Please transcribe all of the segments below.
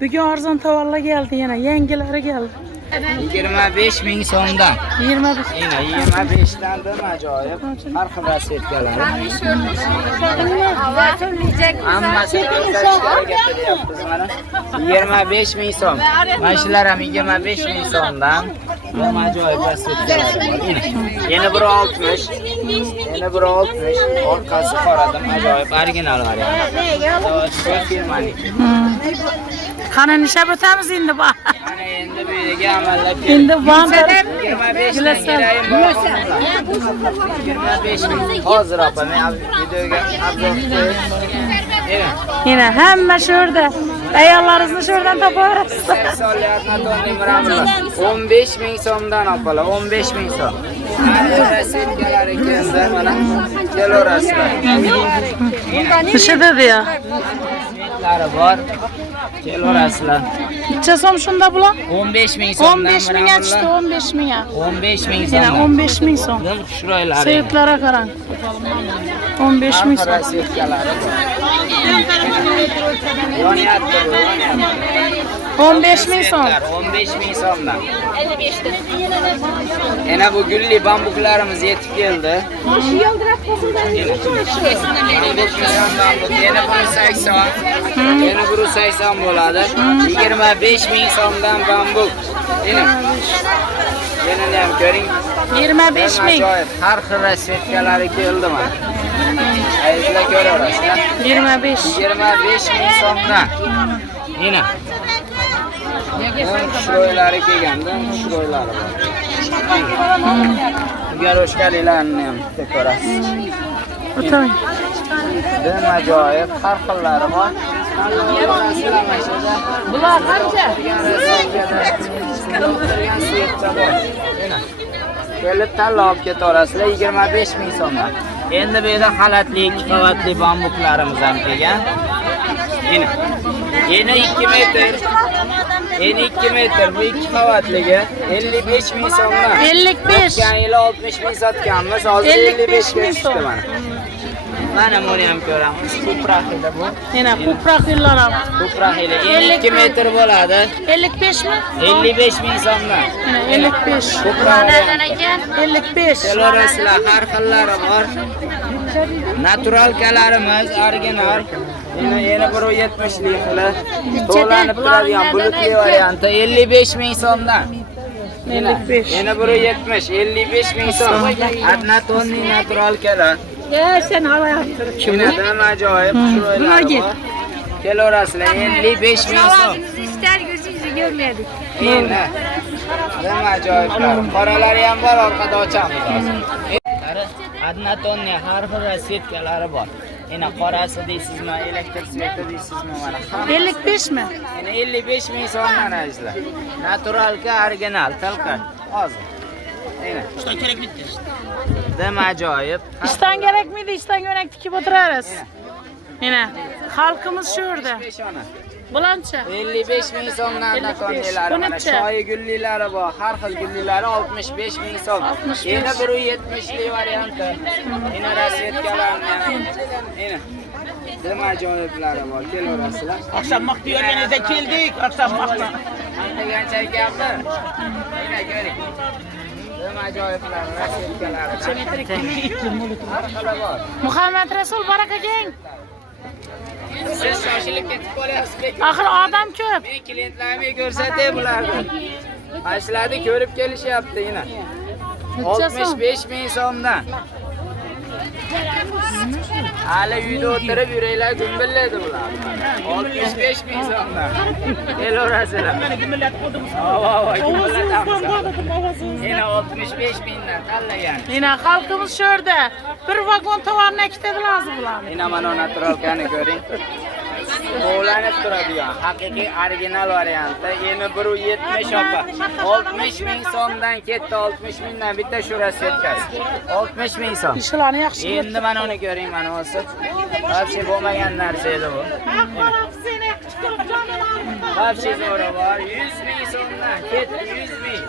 Bugün arzon tavalla geldi yine. Yengileri geldi. 25 ming so'mdan. 25. Yine 25 dan da ajoyib. Har xil rasvetkalar. Hammasi yapmiz mana. 25 ming so'm. Mana shular ham 25 ming so'mdan. Bu ajoyib rasvetkalar. Yana biri 60. Yana biri 60. Orqasi qoradim ajoyib original variant. Firmaniki. Qani nishab o'tamiz endi bu. Mana endi bu yerga amallab Endi bandir 25 ming girayim bor. 25 ming. Hozir opa men videoga obzor yine hamma shu yerda. Ayollaringizni shu yerdan topaverasiz. 15 ming so'mdan opalar, 15 ming so'm. Rasvetkalar ekanda mana kelaverasizlar. Dishida diyor. Rasvetlari bor. Kelaverasizlar. Necha so'm shunda bular? 15 ming so'mdan 15 ming aytishdi, 15 ming. 15 ming Yine so'm. 15 ming so'm. Chiroylari. Seyitlara qarang. 15 ming so'm. Rasvetkalari bor. Yonyapti bu. 15 ming so'm. 15 ming so'mdan. Yana bu gulli bambuklarimiz yetib keldi. Yana biri 80. Yana biri 80 bo'ladi. 25 ming so'mdan bambuk. Yana ham ko'ring. 25 ming. Har xil rasvetkalari keldi mana. Aytlar ko'raverasizlar. 25. 25 ming so'mdan. Yana chiroylari kelganda chiroylari bor. Garoshkalilarni ham ko'rasiz. O'tang. Dim ajoyib har xillari bor. Bular qancha? Kelib tanlab ketaverasizlar 25 ming so'mdan. Endi bu yerda xalatli 2 qavatli bambuklarimiz ham kelgan. Yana 2 metr. Yeni 2 metr bu 2 qavatligi 55 ming so'mdan. 55. O'tgan yili 60 ming sotganmiz, hozir 55 ga tushdi mana. Mana buni ham ko'ramiz. Ko'proq edi bu. Yana ko'proq yillar ham. Ko'proq edi. 52 metr bo'ladi. 55 mi? 55 ming so'mdan. Yana 55. Ko'proq aka 55. Kelorasizlar har xillari bor. Naturalkalarimiz original. Yana bir 70 lik qilib to'lanib turadigan bulutli varianti 55 ming so'mdan. 55. Yana bir 70, 55 ming so'm. Adnatonni naturalkalar. Sen halayaptır. Kimdan ajoyib chiroylar bor. Kelaverasizlar 55 ming so'm. İster gözünüzü görmedik. Endi. Nima ajoyiblar. Qoralari ham bor, orqada ochamiz hozir. Adnatonni har xil rasvetkalari bor. Yine qorasi deysizmi, elektr sveti deysizmi mana. 55 mi? Yine 55 ming so'mdan ajizlar. Naturalka original talqa. Hozir. Yine. Ishdan kerak bitti. Dim ajoyib. İşten gerek miydi? İşten yönek dikip oturarız. Yine. Halkımız şu orada. Bulança. 55 ming so'mdan natonlilari mana. Shoyi gullilari bor. Har xil gullilari 65 ming so'm. Yana bir 70 lik varianti. Yine rasvetkalarni. Yine. Dim ajoyiblari bor. Kelaverasizlar. Akşam maqti yurganingizda keldik. Akşam maqti. Degancha gapni. Yine ko'ring. Dim ajoyiblar, rasvetkalari. Muhammed Resul baraka keng. Siz shoshilib ketib qolyapsiz. Axir odam ko'p. Men klientlarimga ko'rsatay bularni. Ashlarni ko'rib kelishyapti yine. 65 ming so'mdan. Hali uyda o'tirib yuraylar gumbillaydi bular. 65 ming so'mdan. Kelaverasizlar. Yine 65 mingdan tanlagan. Yine halkımız şu orada. Bir vagon tovarını ekitedi lazım bular. Yine mana naturalkani ko'ring. Bo'lanib turadigan haqiqiy original varianti. Yana 170 opa. 60 ming so'mdan ketdi, 60 mingdan bitta shu rasvetkasi. 60 ming so'm. İşlerini yaxshi. Endi mana uni ko'ring mana o'zi. Hepsi bo'lmagan narsa edi bu. Hepsi zo'ri bor. 100 ming so'mdan ketdi, 100 ming.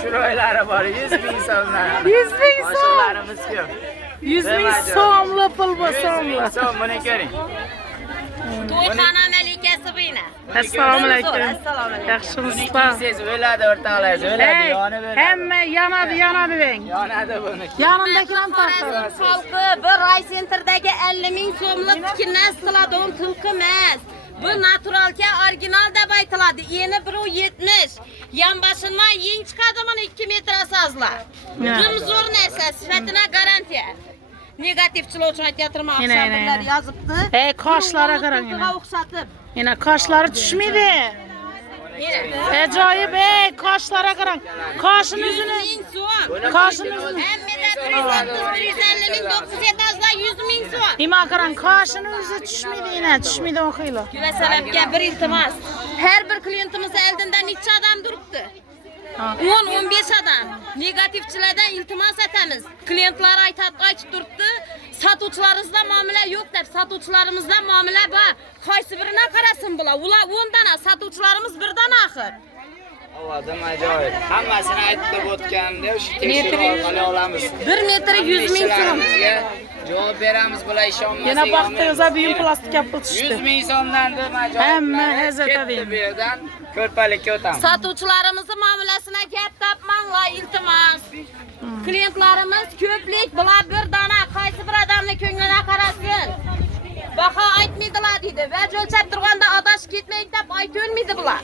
Chiroylari bor, 100 ming so'mdan. 100 ming so'm. Mashinalarimiz ko'p. 100 ming so'mli pul bu 100 so'mli. ming so'm buni ko'ring. To'yxona malikasi bu yana. Assalomu alaykum. Assalomu alaykum. Yaxshimisizlar? Siz o'yladi o'rtoqlar, o'yladi, yonib o'yladi. Hamma yanadi deng. Yonadi buni. Yanimdaki ham tortadi. Xalqi bir raycentrdagi 50 ming so'mlik tikindan siladon tilqi emas. Bu naturalga original deb aytiladi. Eni 1.70. Yonboshidan yeng chiqadi buni 2 metr asozlar. Jim zo'r narsa, sifatına garantiya. Negativ chilovchi aytayotman, aksarlar yozibdi. Qoshlari qarang. O'xshatib. Yana qoshlari tushmaydi. Ajoyib, qoshlari qarang. Qoshini o'zini. Qoshini o'zini. Hammada 150 ming 9 etajlar 100 ming so'm. Nima qarang, qoshini o'zi tushmaydi, yana tushmaydi o'qinglar. Vasalamga bir iltimos. Har bir klientimiz oldinda necha odam turibdi? 10-15 odam. Negativchilardan iltimos etamiz. Klientlar aytib turibdi, sotuvchilarimizda muomala yo'q deb, sotuvchilarimizda muomala bor. Qaysi birini qarasin bular? Ular 10 dana, sotuvchilarimiz birdan axir. Ovodim ajoyib. Hammasini aytib o'tganda o'sha tekshiruv orqali olamiz. 1 metr 100 ming so'm. Javob beramiz, bular ishonmasa. Yana vaqtingizda buyum plastik olib tushdi. 100 ming so'mdan deb ajoyib. Hamma hazatadi. Bu yerdan ko'rpalikka o'tamiz. Sotuvchilarimizni muomalasini gap topmanglar, iltimos. Klientlarimiz ko'plik, bular bir dona, qaysi bir odamning ko'nglini qarasin. Baho aytmaydilar deydi. Va o'lchab turganda adashib ketmaylik deb aytolmaydi bular.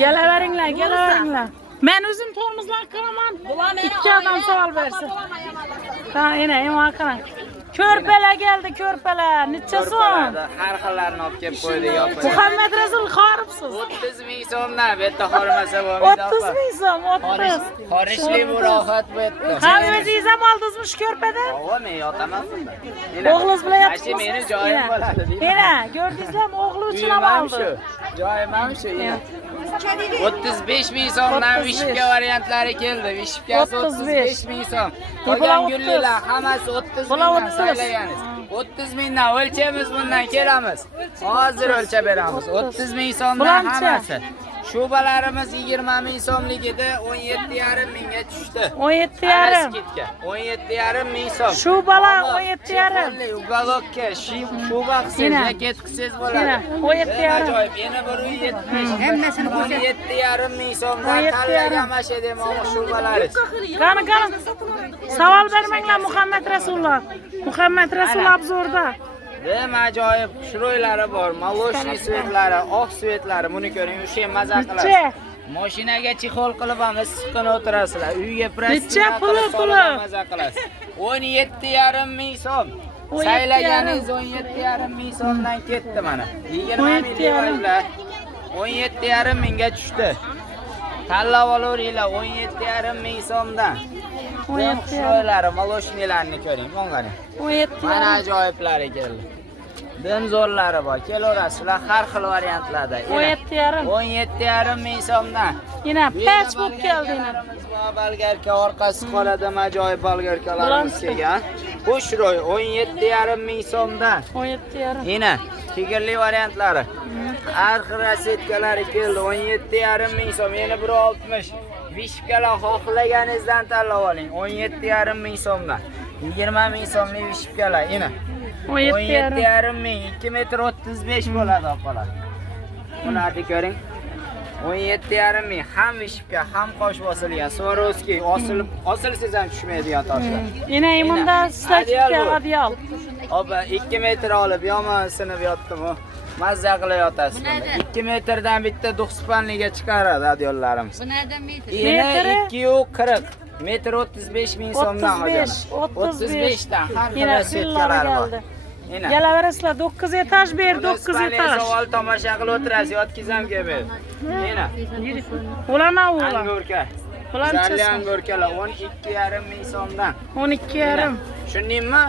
Kelaveringlar. Men o'zim tormozlar qilaman. Ikki odam savol bersin. Ha, ena qarang. Ko'rpalar keldi, ko'rpalar. Necha so'm? Har xillarni olib kelib qo'ydik, yo'q. Muhammad Rasul xoribsiz. 30 ming so'mdan bu yerda xormasa bo'lmaydi. 30 ming so'm, 30. Xorishli bu rohat bu yerda. Ha, o'zingiz ham oldingizmi shu ko'rpada? Yo'q, men yotaman bunda. O'g'lingiz bilan yotibsiz. Mana meni joyim bo'ladi deydi. Mana, ko'rdingizlarmi, o'g'li uchun ham oldi. Joyim ham shu. 35 ming so'mdan vishka variantlari keldi. Vishkasi 35 ming so'm. Qolgan gullilar hammasi 30 mingdan saylaganiz. 30 mingdan o'lchamiz, bundan kelamiz. Hozir o'lchab beramiz. 30 ming so'mdan hammasi. Shubalarimiz 20 ming so'mlik edi, 17,5 mingga tushdi. 17,5. 17,5 ming so'm. Shubalar 17,5. Ugalokka shuba qilsangiz, jaket qilsangiz bo'ladi. 17,5. Ajoyib, yana 170. Hammasini qo'shib 17,5 ming so'mdan tanlagan masha demoqchi shubalaringiz. Qani. Savol bermanglar Muhammad Rasululloh. Muhammad Rasul obzorda. Dem ajoyib shroylari bor, maloshniy svetlari, oq svetlari, buni ko'ring, o'sha ham maza qiladi. Mashinaga chexol qilib ham issiqqina o'tirasizlar. Uyga plastik puli maza qilasiz. 17,5 ming so'm. Saylaganingiz 17,5 ming so'mdan ketdi mana. 20 ming devorlar. 17,5 mingga tushdi. Tanlab olaveringlar 17,5 ming so'mdan. 17 shroylari, maloshnilarni ko'ring, mongani. 17. Mana ajoyiblari keldi. Dimzorlari bor, kelaverasizlar har xil variantlarda. 17,5. 17,5 ming so'mdan. Yana patch bo'lib keldi yana. Bolgarka orqasi qoladi, ajoyib bolgarkalarimiz kelgan. Bu shroy 17,5 ming so'mdan. 17,5. Yana tegirli variantlari. Har xil rasetkalari keldi, 17,5 ming so'm, yana 160. Vishkalar xohlaganingizdan tanlab oling. 17,5 ming so'mdan. 20 ming so'mlik vishkalar, yana. 17,5 ming, 2 metr 35 bo'ladi opalar. Bularni ko'ring. 17,5 ming, ham vishka, ham qosh bosilgan, Swarovski, osilsiz ham tushmaydigan toshlar. Yana imunda statika radial. Opa 2 metr olib yomon sinib yotdim-ku. Mazza qilib yotasiz. 2 metrdan bitta 90 chiqaradi radiollarimiz. Bunadan metr. Yana 240. Metr 35 ming so'mdan hojam. 35 dan har xil setkalar bor. Kelaverasizlar 9 etaj ber, 9 etaj. Savol tomosha qilib o'tirasiz, yotkizam kelmaydi. Yana. Ularni ular. Angurka. Bulanchasi. Angurkalar 12,5 ming so'mdan. 12,5. Tushundingmi?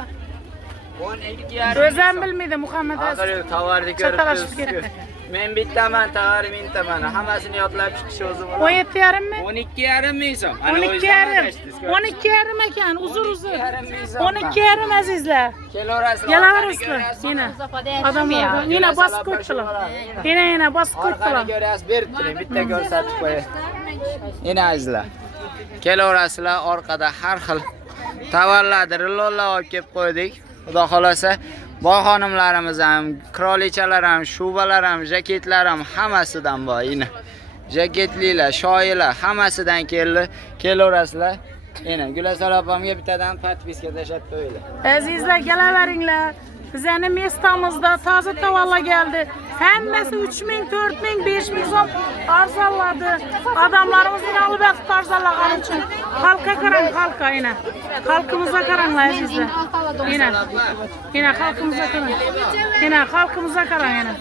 12,5. O'zim bilmaydi Muhammad Rasul. Hozir tovarni ko'rib. Men bittaman, tovar mingtaman. Hammasini yodlab chiqish o'zi bo'ladi. 17,5 mi? 12,5 ming so'm. 12,5. 12,5 ekan, uzr. 12,5 azizlar. Kelaverasizlar. Yana odamlar yana bosib ko'rdilar. Yana bosib ko'rdilar. Orqani ko'rasiz, berib turing, bitta ko'rsatib qo'yay. Yana azizlar. Kelaverasizlar, orqada har xil tovarlarni rilonlar olib kelib qo'ydik. Xudo xolasa Boy xonimlarimiz ham, qirolichalar ham, shubalar ham, jaketlar ham hammasidan bor. Ina. Jaketlilar, shoylar hammasidan keldi. Kelaverasizlar. Ina, Gulasol opamga bittadan podpiska tashab qo'yinglar. Azizlar, kelaveringlar. Bizning mestamizda toza tavalla geldi. Hammasi 3000, 4000, 5000 so'm arzonladi. Odamlarimiz alıp yatib arzonlagan uchun. Xalqqa qarang, xalqqa ina. Xalqimizga qaranglar azizlar. Ina xalqimizga qarang. Ina xalqimizga qarang ina.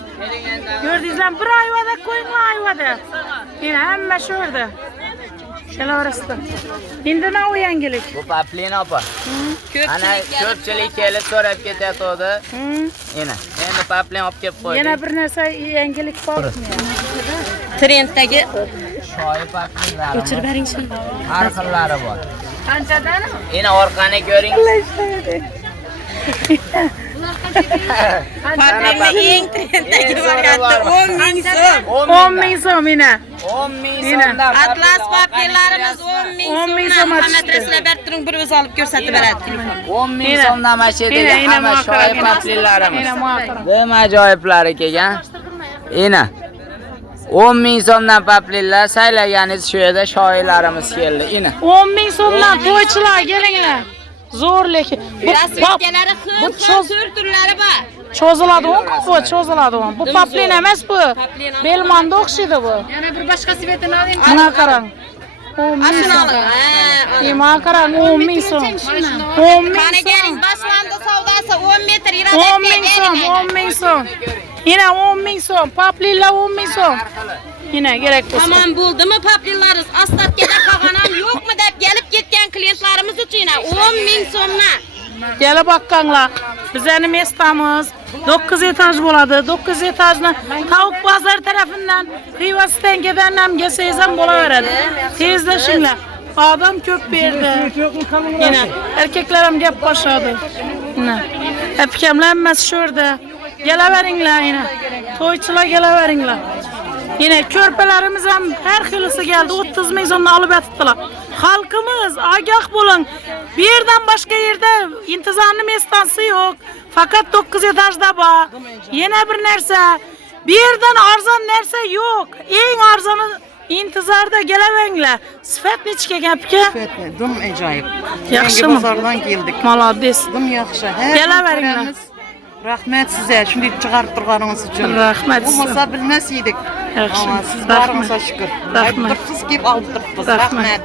Gördingizlar, bir ayvada qo'yinglar ayvada. Ina hamma shu yerda. Kelaverasizlar. Endi nima u yangilik? Bu Paplina opa. Ana ko'pchilik kelib so'rab ketyapti. Ina, endi Paplina olib kelib qo'ydik. Yana bir narsa yangilik bormi? Trenddagi Shoyi Paplinalar. o'chirib bering shuni. Har xillari bor. Qanchadan? Ina orqani ko'ring. Patlina eng trenddagi varianti 10 ming so'm. 10 ming so'm ina. 10 ming so'mdan Atlas papirlarimiz 10 ming 10 ming so'mdan. so'm Muhammad Rasululloh bir turing bir o'zi olib ko'rsatib beradi. 10 ming so'mdan mashedagi hamma shoyi paplinlarimiz. Ina muaqara. Dim ajoyiblari kelgan. Ina. 10 ming so'mdan paplinlar saylaganingiz shu yerda shoylarimiz keldi. Ina. 10 ming so'mdan to'ychilar kelinglar. Zo'r lekin. Rasmiyalari xil turlari bor. Cho'ziladi bu, cho'ziladi bu. Bu paplin emas bu. Belmonda o'xshaydi bu. Yana bir boshqa svetini oling. Mana qarang. 10 ming so'm. Mana qarang 10 ming so'm. 10 ming Qani keling, so'm. boshlandi savdosi 10 metr 10 ming so'm, 10 ming so'm. Yine 10 ming so'm. Paplinlar 10 ming so'm. Yine gerek bo'lsa. Tamam bo'ldimi paplinlarimiz? Ostatkada qolgan ham yo'qmi deb kelib ketgan klientlarimiz uchun 10 ming so'mdan. Gelip bakkanglar. Bizning mestamiz 9 etaj bo'ladi. 9 etajni Tavuk bozor tarafından Rivasdan kedanam kelsangiz ham bo'laveradi. Tezlashinglar. Adam ko'p berdi. Yine erkeklar ham gap boshladi. Yine akamlar hammasi shu yerda. Kelaveringlar yine. To'ychilar kelaveringlar. Yine körpelerimiz ham her xilisi geldi. 30 ming so'mdan olib yotibdilar. Xalqimiz agah bo'ling. Bir yerdan boshqa yerda intizomli mestansi yo'q. Faqat 9 etajda bor. Yana bir narsa, bir yerdan arzon narsa yo'q. Eng arzoni intizorda kelavenglar. Sifat nechga gapga? Dım ajoyib. Yaxshimi? Bozordan keldik. Molodis. Dım yaxshi. Kelaveringlar. Rahmet size shunday chiqarib turganingiz uchun. Rahmat. Bo'lmasa bilmas edik. Yaxshi. Siz boringizga shukr. Rahmat. Aytibsiz kelib olib turibsiz. Rahmat. Rahmet.